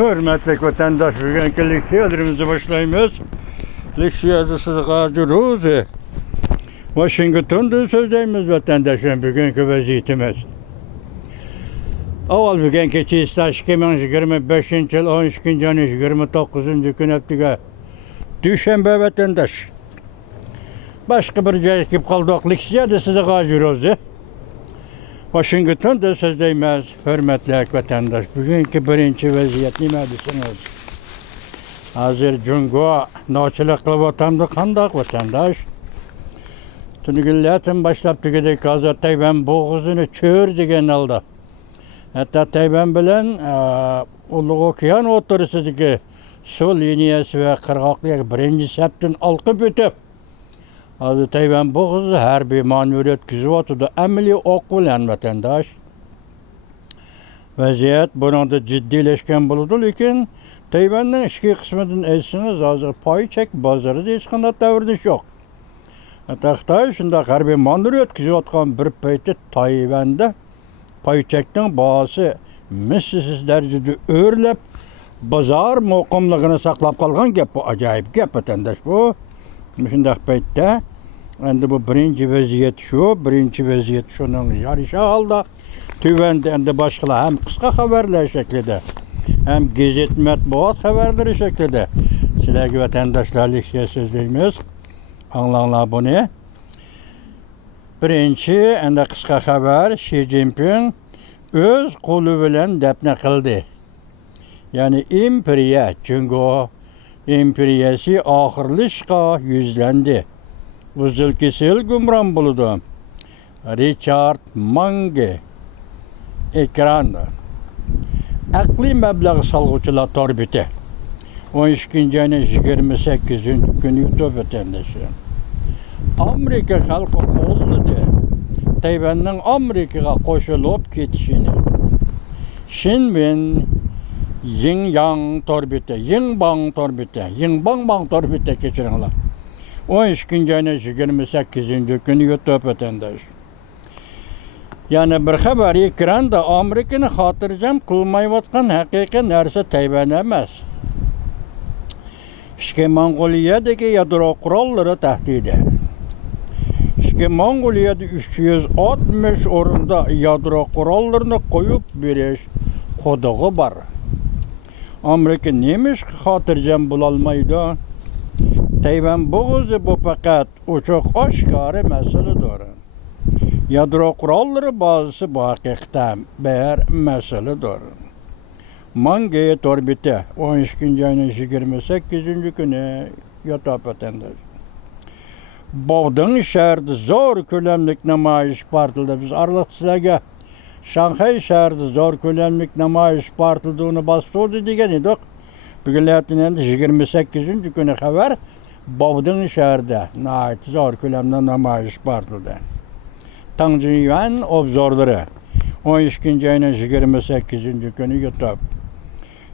Hürmetli vatandaş, bugünkü leksiyalarımızı başlayımız. Leksiyası Sıdıkacı Ruzi. Washington'da sözdeyimiz vatandaşın bugünkü vaziyetimiz. Avval bugünkü çiğistaş 2025 yıl 12. ayın 29. gün haftiga Düşenbe vatandaş. Başka bir joyga kelib qoldik. Leksiyada Sıdıkacı Ruzi. Washington'da sözdeyimiz. Hürmetli vatandaş, bugünkü birinci vaziyet nima desiniz? Hazır Jungo nochilik qilib o'tamdi qandaq vatandaş? Tungillatim başlap tugidek hozir Tayvan bo'g'izini cho'r degan holda. Hatto Tayvan bilan Ulug' okean o'rtasidagi suv liniyasi va qirg'oqdagi birinchi sapdan olqib o'tib, hozir Tayvan bo'g'izi harbiy ma'naviyat o'tkazayotdi. Amaliy o'q bilan vatandaş. Vaziyat buningda jiddiylashgan bo'ladi, lekin Tayvanning ichki qismidan aytsangiz, hozir poychak bozorida hech qanday davrinish yo'q. Hatto Xitoy shunday harbiy ma'naviyat o'tkazayotgan bir paytda Tayvanda poychakning bahosi mislsiz darajada o'rlab, bozor muqimligini saqlab qolgan gap. Bu ajoyib gap vatandaş bu. Shunday paytda endi bu birinchi vaziyat shu, shuning yarasha holda Tuvanda endi boshqalar ham qisqa xabarlar shaklida, hem gazet matbuot xabarlari shaklida sizlarga vatandoshlar leksiya so'zlaymiz. Anglanglar buni. Birinchi endi qisqa xabar, Xi Jinping o'z qo'li bilan dafna qildi. Ya'ni imperiya, Jungo imperiyasi oxirlashga yuzlandi. Uzil-kesil gumron bo'ldi. Richard Mange ekranda. Aqliy mablag' solg'uvchilar torbiti 12. ayning 28. kuni YouTube vatandashi. Amerika xalqi qo'lladi Tayvanning Amerikaga qo'shilib ketishini. Shinbin Yingyang torbiti, Yingbang torbiti kechiringlar. 12. ayning 28. kuni YouTube vatandashi. Yani bir xabar ekranda Amerikani xotirjam qilmayotgan haqiqiy narsa Tayvan emas. Ishki Mong'oliyadagi yadro qurollari tahdidi. Ishki Mong'oliyada 360 o'rinda yadro qurollarini qo'yib berish qo'dog'i bor. Amerika nima ishga xotirjam bo'la olmaydi? Tayvan bo'g'izi bu faqat ochiq oshkora masaladir. Yadro qurollari bazısı bu haqiqatan bir masaladir. Mange torbiti 12. ayning 28. kuni YouTube vatandaş. Bog'ding shahrida zo'r ko'lamlik namoyish portildi. Biz arliq sizlarga Shanxay shahrida zo'r ko'lamlik namoyish portildi, uni bostirdi degan edik. Bugunlardan endi 28. kuni xabar, Bog'ding shahrida zo'r ko'lamda namoyish portildi. Tanjiyuan obzorlari 12. ayning 28. kuni YouTube.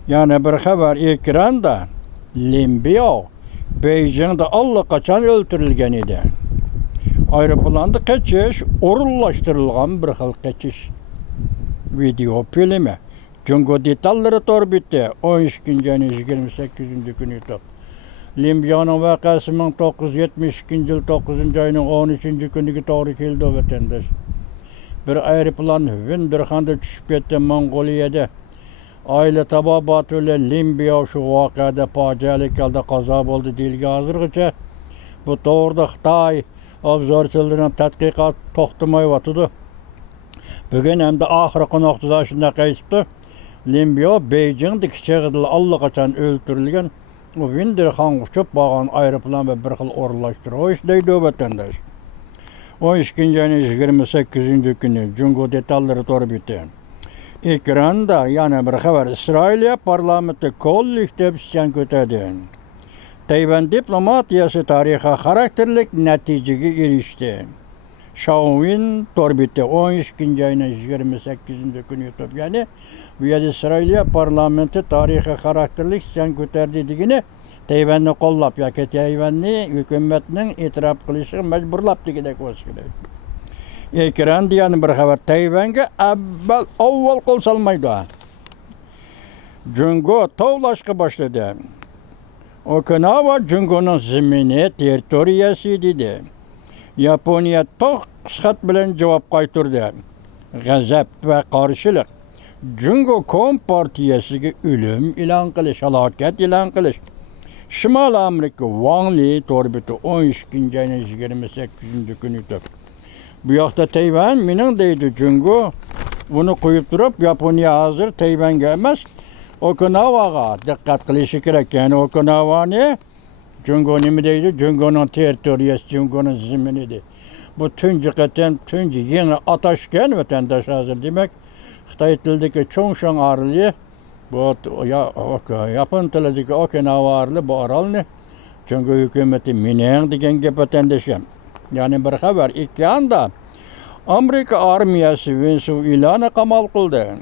Yani bir xabar ekranda Limbio Beijing'de allaqachon o'ltirilgan edi. Aeroplanda qachish o'rinlashtirilgan bir xil qachish video filmi. Jungo detallari torbiti 12. ayning 28. kuni YouTube. Limbio'nun vakası 1972 yıl 9. ayının 13. kuniga to'g'ri keldi vatandaş. Bir aeroplan Vindirxanda tushib ketdi Mong'oliyada. Aile tabobati bilan Limbio shu voqeada fojiali holda qazo bo'ldi deyilgan hozirgacha. Bu to'g'rida Xitoy obzorchilarining tadqiqot to'xtamayotdi. Bugun hamda oxirgi nuqtada shunday aytibdi. Limbio Beijingda kichig'ida allaqachon o'ltirilgan. Bu Vindirxan uçup bağan aeroplan ve bir xil o'rinlashtirish deydi vatandaş. 12. ayning 28. kuni Jungo detallari torbiti. Ekranda yana bir xabar, Isroiliya parlamenti kollektiv isyan ko'tardi. Tayvan diplomatiyasi tarixiy xarakterlik natijaga erishdi. Shaowin torbiti 12. ayning 28. kuni YouTube. Yani bu yerda Isroiliya parlamenti tarixiy xarakterlik isyan ko'tardi degani Tayvanni qo'llab yoki Tayvanni hukumatning e'tirof qilishga majburlab degandek bo'lsa kerak. Ekranda yana bir xabar, Tayvanga avval qo'l solmaydi. Jungo tavlaşqa başladı. Okinawa Jungo'nun zemini territoriyasi dedi. Yaponiya toq qisqat bilan javob qaytardi. G'azab va qarshilik. Jungo Kompartiyasiga o'lim e'lon qilish, halokat e'lon qilish. Shimol Amerika Wangli to'rbiti 12 ayning 28-kuni o'tib. Bu yoqda Tayvan mening deydi Jungo. Buni qo'yib turib, Yaponiya hozir Tayvanga emas, Okinawaga diqqat qilishi kerak. Ya'ni Okinawani Jungo nima deydi? Jungoning territoriyasi, Jungoning zemini deydi. Bu tunji qatam, tunji yangi atashgan vatandosh hozir demak, Xitoy tilidagi Chongshan oroli, bu Yapon tilidagi Okinawa oroli bu orolni Jungo hukumati mening degan gap vatandoshim. Ya'ni bir xabar ikki anda Amerika armiyasi Venesuelani qamal qildi.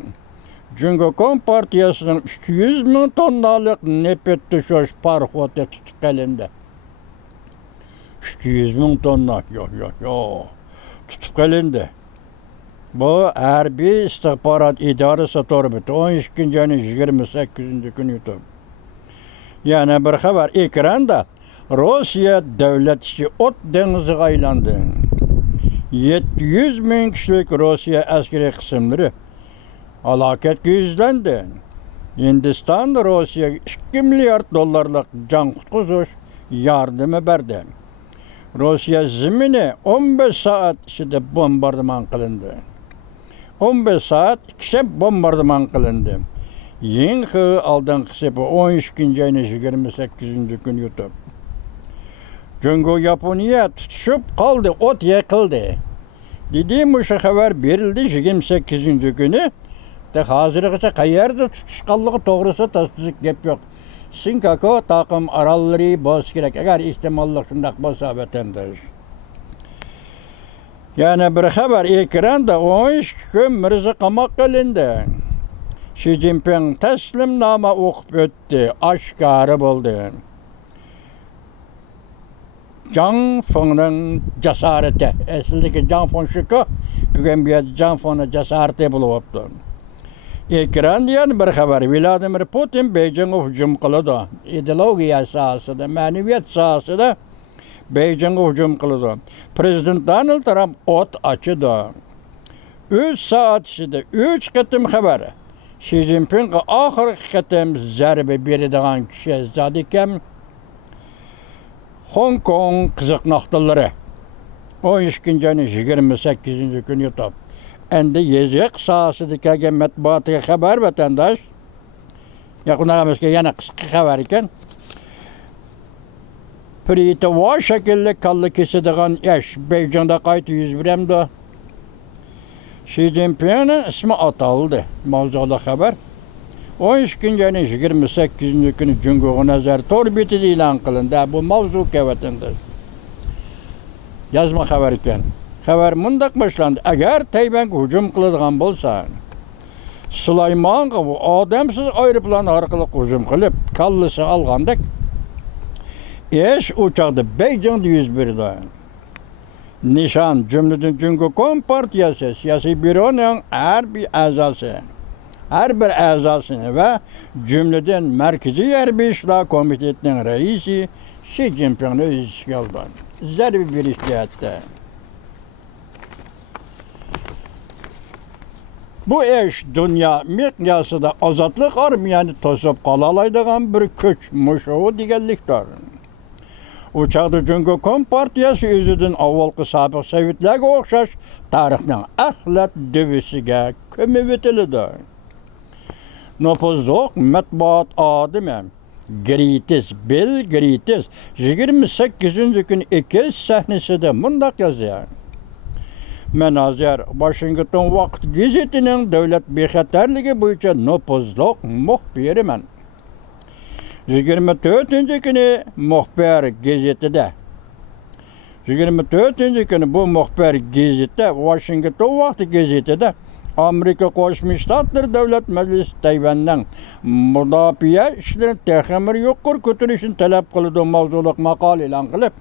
Jungo Kompartiyasining 300 ming tonnalik neft tashish parxoti tutib qolindi. 300 ming tonna, yo'q. Tutib qolindi. Bu harbiy istixborot idorasi to'rbiti 12-ayning 28-kuni o'tib. Yana bir xabar ekranda Rossiya davlat ichi o't dengiziga aylandi. 700 ming kishilik Rossiya askeri qismlari halokatga yuzlandi. Hindiston Rossiyaga 2 milliard dollarlik jon qutqizish yordami berdi. Rossiya zemini 15 soat ichida bombardimon qilindi. 15 soat ikishab bombardimon qilindi. Yangi oldinqisi 12-ayning 28-kuni o'tib. Jungo Yaponiya tutishib qoldi, o't yiqildi. Dediğim o'sha xabar berildi 28-kuni. Hozirgacha qayerda tutishqanligi to'g'risi tasdiq gap yo'q. Sinkako taqim orollari bos kerak. Agar ehtimollik shundaq bo'lsa vatandosh. Yana bir xabar ekranda 12 kun Mirza qamoqqa olindi. Xi Jinping taslimnoma o'qib o'tdi, oshkora bo'ldi. Zhang Feng'ning jasarati. Aslidagi Zhang Feng shuku, bugun bu yerda Zhang Feng'ning jasarati bo'lyapti. Ekranda yana bir xabar. Vladimir Putin Beijingga hujum qiladi. Ideologiya sohasida, ma'naviyat sohasida Beijingga hujum qiladi. Prezident Donald Trump o't ochdi. 3 soat ichida 3 qatim xabar. Xi Jinpingga oxirgi qatim zarba beradigan kishi zot ekan. Hong Kong qiziq nuqtalari 12-ayning 28-kuni o'tib. Endi yeziq sohasida kelgan matbuotga xabar vatandosh. Yaqinlarimizga yana qisqa xabar ekan. Pritovo shakilli kalla kesadigan ish Beijingda qayta yuz berdi. Xi Jinpingning ismi ataldi. Mavzuda xabar. 12-ayning 28-kuni Jungo nazar to'rbetida e'lon qilindi. Bu mavzuga vatandosh. Yozma xabar ekan. Xabar mundaq boshlandi. Agar Tayvanga hujum qiladigan bo'lsa, Sulaymonga bu odamsiz aeroplan orqali hujum qilib, kallasi olgandak ish uchoqda Beijingda yuz berdi. Nishon jumladan Jungo Kompartiyasi siyosiy byuroning har bir a'zosini va jumladan Markaziy harbiy ishlar komitetining raisi Xi Jinpingni o'z ishiga oldi. Zarba berish jihatda. Bu ish dunyo miqyosida ozodlik armiyani to'sib qola oladigan bir kuch mushovi deganlikdir. U chaqda Jungo Kompartiyasi o'zidan avvalgi sobiq sovetlarga o'xshash tarixning axlat duvisiga ko'mib o'tiladi. Nopozdoq matbuot odimi Bill Gritis 28-kuni Ekes sahnasida mundaq yozdi. Men hozir Washington Vaqt gazetining davlat bexatarligi bo'yicha nopozdoq muxbiriman. 24-kuni muxbir gazetida 24-kuni bu muxbir gazetda Washington Vaqt gazetida Amerika Qo'shma Shtatlar Davlat Majlisi Tayvanning mudofaa ishlarini texamir yuqori ko'tarishni talab qiladi mavzuliq maqola e'lon qilib,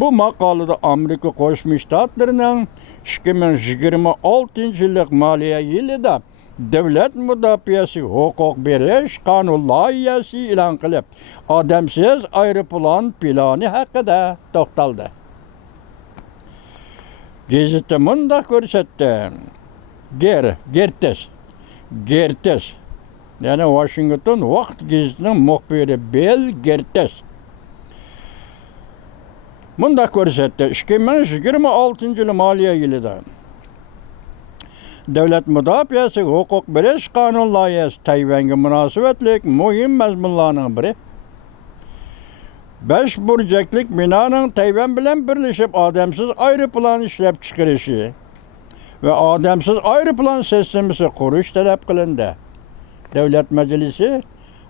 bu maqolada Amerika Qo'shma Shtatlarining 2026-yillik moliya yilida Devlet müdafiası hukuk beriş kanun layihasi ilan kılıp adamsız aeroplan planı hakkında toxtaldı. Gazete munda görsetdi. Gertes. Yani Washington Vakt gazetinin muhbiri Bill Gertes. Munda görsetdi. 2026 maliye yılında Devlet müdafiası hukuk beriş kanun layihasi Tayvan'a münasebetlik mühim mazmunlarının biri. 5 burcaklik binanın Tayvan bilen birleşip adamsız aeroplan işlep çıkarışı ve adamsız aeroplan sistemisi kuruş talep kılındı. Devlet Meclisi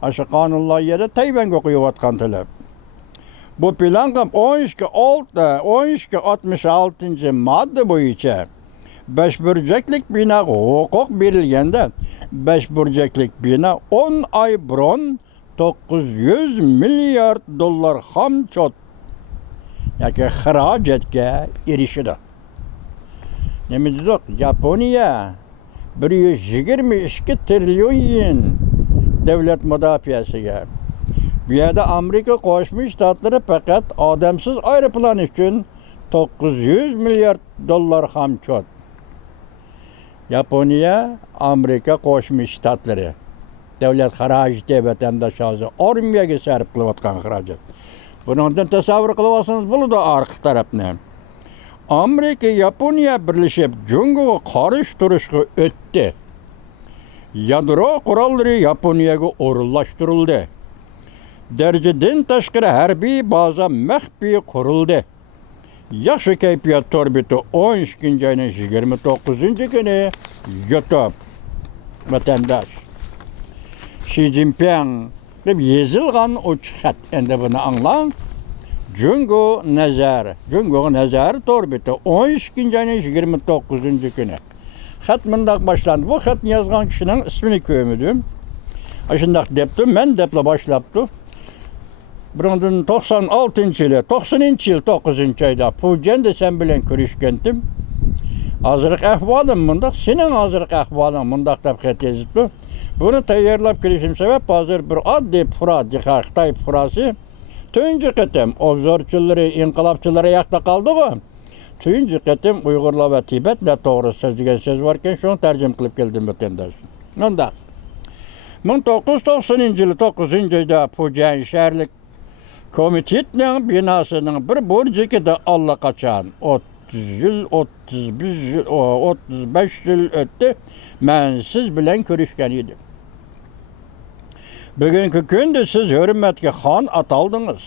aşı kanun layihasida Tayvan'a koyuvatkan talep. Bu plan 1266 madde boyunca 5 burcaklik bina hukuk verilgende 5 burcaklik bina 10 ay burun 900 milyar dollar hamçot yani haracetke erişidi. Nemi dedik? Japoniya 122 trilyon yen devlet müdafiasıga. Bu yerda Amerika Qo'shma Shtatları fakat adamsız aeroplan için 900 milyar dollar hamçot. Japoniya, Amerika Qo'shma Shtatları devlet haraceti vatandaşlarga armiyaga sarf qilayotgan harajat. Bundan tasavvur qilib olsangiz bo'ladi arqa tarafni. Amerika, Yaponiya birlashib Jungoga qarshi turishga o'tdi. Yadro qurollari Yaponiyaga o'rinlashtirildi. Darajadan tashqari harbiy baza maxfiy qurildi. Yaxshi kayfiyat orbiti 12 ayning 29-kuni YouTube vatandaş Xi Jinping deb yezilgan uch xat. Endi buni anglang. Jungo nazar orbiti 12 ayning 29-kuni. Xat mundaq boshlandi. Bu xatni yozgan kishining ismini ko'rmadim. Shundaq debdi, men debla boshlabdi. 1996-yılı, 90-yıl 9 ayda Pujen sen bilen görüşkendim. Hazırlık ahvalım mundaq, senin hazırlık ahvalın mundaq deb xat yazıptı. Bunu tayyorlab kelishim sebep hazır bir addi fura, Xitoy furası. Tünci qitim obzorchilari, inqilobchilari yoqda qoldi-ku. Tünci qitim Uyg'urlar va Tibetlar to'g'risida degan so'z borkan, shuni tarjima qilib keldim vatandosh. Mundaq 1990-yılı 9 ayda Pujen shaharlik komitetning binasının bir burcakida allaqachon 30 yıl, 35 yıl, 35 yıl ötdi. Men siz bilen görüşken edim. Bugünkü günde siz hürmetke xon ataldınız.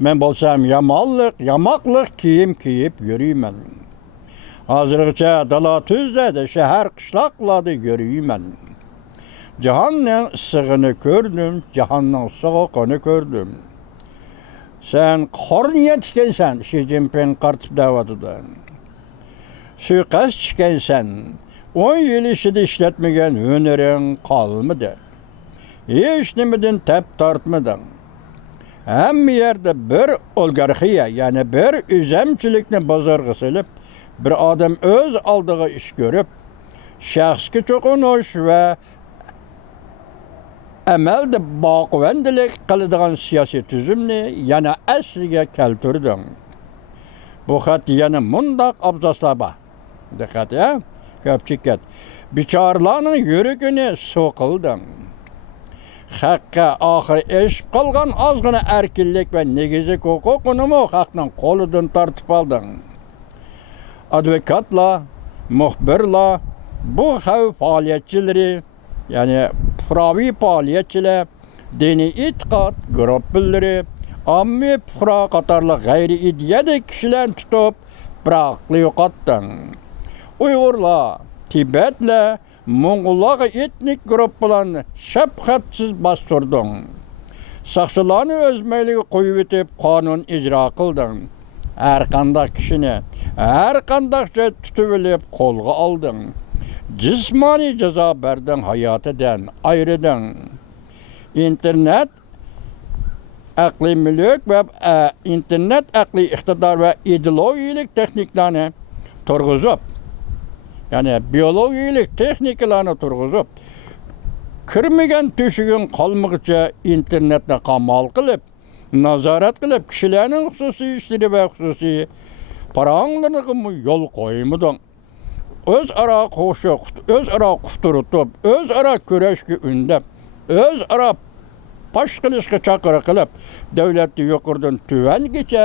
Men bolsam yamaklık kiyim kiyip yürüymen. Hazırlıkça dala tüzde şehir kışlaklarda yürüymen. Cihanның ısığını gördüm, cihanның soğuğunu gördüm. Sen kor niyet çıkensen, Xi Jinping qartib davadıdan. Suiqasd çıkensen, 10 yıl işide işletmegen hünerin kalmadı. Hiç nimeden tep tartmadın. Hem yerde bir oligarxiya, yani bir üzemçilikni bozorga silib, bir adam öz aldığı iş görüp, şahsga cho'qinish ve amelde baquvvandilik qiladigan siyosiy tuzumni yana asliga keltirding. Bu xat yana mundaq abzaslar bor. Diqqat ya, ko'pchilik. Bichorlarning yuragini so'qilding. Haqqa oxir eshib qolgan ozgina erkinlik va negizi huquqini xalqning qo'lidan tortib olding. Advokatlar, muxbirlar, bu xavf faoliyatchilari, yani puraviy faoliyatchilar, diniy e'tiqod guruhlari, ommaviy fuqaro qatorli g'ayri ideyadik kishilarni tutib, biroqli yo'qotding. Uyg'urlar, Tibetlar, Moğollarga etnik gruplarni shafqatsiz bostirding. Saqchilarni o'z mayliga qo'yib etib, qonun ijro qilding. Har qanday kishini, har qanday joy tutib olib, qo'lga olding. Cismani ceza berdin, hayatıdan ayrıdın. İnternet, akli mülk ve internet akli iktidar ve ideolojik tekniklerini turguzup, Yani biyologiyalik texnikalarni turg'izib, kirmagan teshigin qolmoqcha internetni qamal qilib, nazorat qilib, kishilarning xususiy ishlari va xususiy paranglariga yo'l qo'ymadan o'zaro qo'shiq, o'zaro quturtib, o'zaro kurashga undab, o'zaro pash qilishga chaqiriq qilib, davlatni yuqoridan tuvangacha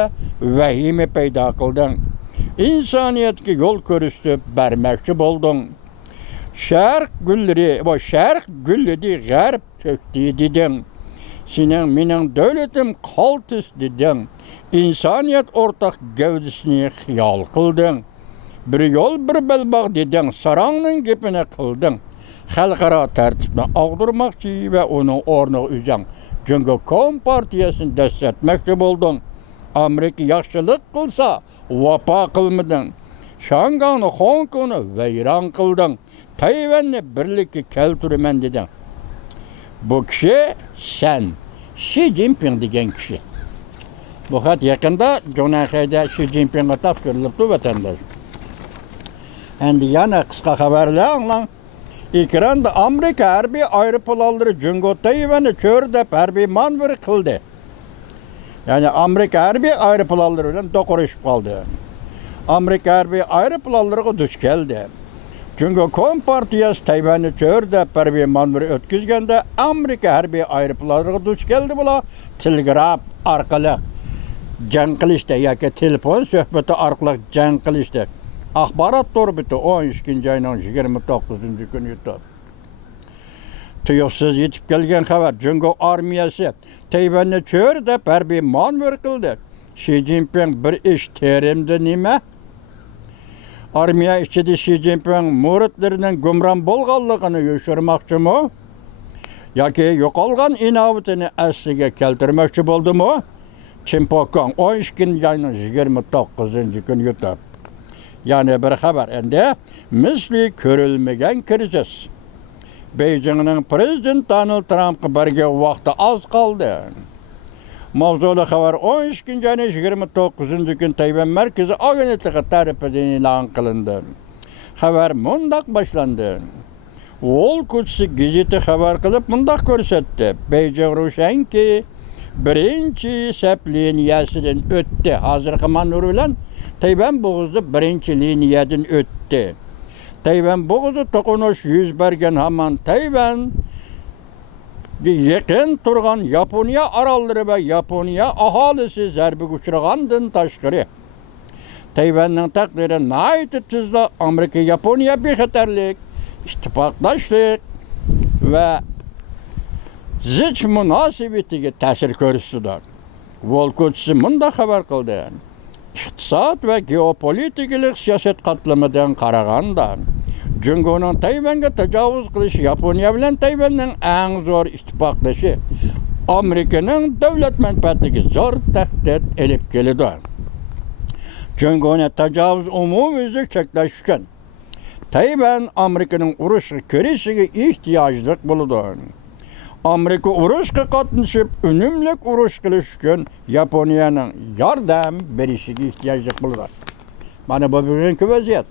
vahima paydo qilding. İnsaniyetga yo'l ko'rsatib bermoqchi bo'lding. Sharq gullari va sharq gulladi g'arb cho'kdi deding. Sening mening davlatim qaltis deding. İnsaniyet o'rtaq gavdisini xiyol qilding. Bir yo'l bir belbog' deding. Sarangning gapini qilding. Xalqaro tartibni og'dirmoqchi va uning o'rniga o'zing Jungo Kompartiyasini dastatmoqchi bo'lding. Amerika yaxshilik qilsa, vafo qilmading. Shangani, Hong Kongni vayron qilding. Tayvanni birlikka keltiraman deding. Bu kishi sen, Xi Jinping degan kishi. Bu xat yaqinda Jonahayda Xi Jinpingga topshirilibdi vatandosh. Endi yana qisqa xabarlar anglang. Ekranda Amerika harbiy aeroplanlari Jungo Tayvanni cho'rdab harbiy manevr qildi. Yani Amerika harbiy aeroplanları bilan to'qnashib qoldi. Amerika harbiy aeroplanlariga duch keldi. Jungo Kompartiyasi Tayvanni cho'rdab harbiy manevr o'tkazganda Amerika harbiy aeroplanlariga duch keldi. Bular telegraf orqali jang qilishdi yoki telefon suhbati orqali jang qilishdi. Axborot to'rbiti 12-oyning 29-kuni yutdi. Tuyuqsiz yetib kelgan xabar Jungo armiyasi Tayvanni cho'rdab harbiy manevr qildi. Xi Jinping bir ish terimdi nima? Armiya ichida Xi Jinping muridlarining gumron bo'lganligini yoshirmoqchimi? Yoki yo'qolgan inovatini asliga keltirmoqchi bo'ldimi? Chimpokon 12-oyning 29-kuni yutdi. Yani bir xabar endi misli ko'rilmagan krizis. Beijing'ning prezident Donald Trumpga bergan vaqti az qoldi. Mavzuli xabar 12-oyning 29-kuni Tayvan markazi agentligi tarafidan e'lon qilindi. Xabar mundaq boshlandi. Wall Street gazeti xabar qilib mundaq ko'rsatdi. Beijing ro'shanki birinchi sap liniyasidan o'tdi. Hozirgi manevr bilan Tayvan bo'g'izida birinchi liniyadan o'tdi. Tayvan bo'g'izida to'qnash yuz bergan hamon Tayvan yaqin turgan Yaponiya orollari va Yaponiya aholisi zarbaga uchragandan tashqari Tayvanning taqdiri nihoyatda tezda Amerika Yaponiya bexatarlik, ittifoqdoshlik va zich munosabatiga ta'sir ko'rsatdi. Volkochisi munda xabar qildi. İqtisod va geopolitikalik siyosat qatlamidan qaraganda Jungoning Tayvanga tajovuz qilishi Yaponiya bilan Tayvanning eng zo'r ittifoqdoshi Amerikaning davlat manfaatiga zo'r tahdid elib keladi. Jungoning tajovuz umumyuzlik cheklash uchun Tayvan Amerikaning urushga kirishiga ehtiyojli bo'ladi. Amerika urushga qatnashib, unumli urush qilish uchun Yaponiyaning yordam berishiga ehtiyojli bo'ladi. Mana bu bugungi vaziyat.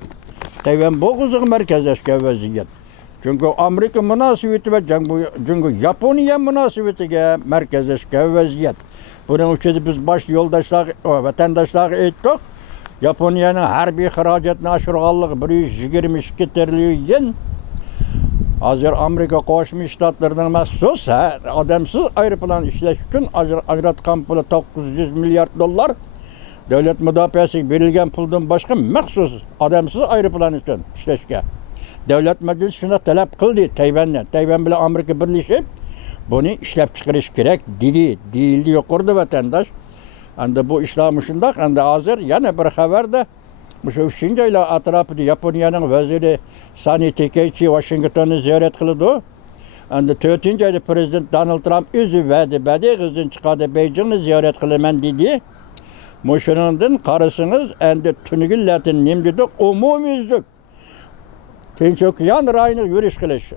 Tayvan bo'g'izida markazlashgan vaziyat. Chunki Amerika munosabati va Jungo Yaponiya munosabatiga markazlashgan vaziyat. Buning uchun biz bosh yo'ldoshlar va vatandoshlarga aytdik. Yaponiyaning harbiy xarajatini oshirganligi 122 trillion yen. Hozir Amerika Qo'shma Shtatlarining maxsus odamsiz aeroplan ishlash uchun ajratgan puli 900 milliard dollar. Davlat mudofaasiga berilgan puldan boshqa maxsus odamsiz aeroplan uchun ishlashga. Davlat majlisi shuni talab qildi Tayvandan. Tayvan bilan Amerika birlashib buni ishlab chiqarish kerak deyildi yuqorida vatandosh. Endi bu ishlar shundoq. Endi hozir yana bir xabarda Şu Şinjayla atrofida Yaponiyaning vaziri Sani Takeichi Washingtonni ziyorat qildi. Endi 4-oyda prezident Donald Trump o'zi va'da qizdan chiqadi Beijingni ziyorat qilaman dedi. Mo'shuningdan qarasangiz endi tungillatin nimdidik umumyuzlik Tinch okean rayini yurish qilish.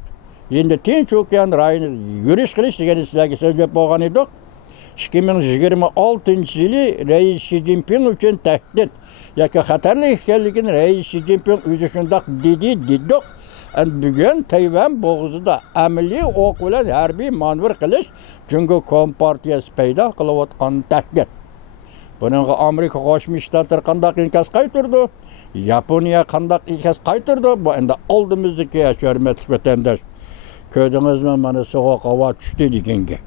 Endi Tinch okean rayini yurish qilish degan sizlarga so'zlab bo'lgan edik. 2026 yılı Reis Xi Jinping için tehdit. Yaki xatarlı ekanligini Reis Xi Jinping özü şundaq dedik. Bugün Tayvan boğazıda amaliy o'q bilan harbiy manevr qilish Cumhuriyet Kompartiyasi paydo qilayotgan tahdid. Buningga Amerika Qo'shma Shtatlar qandaq inkas qaytirdi? Yaponiya qandaq inkas qaytirdi? Bu endi oldimizdagi hurmatli vatandosh. Ko'rdingizmi, mana sovuq havo tushdi deganga.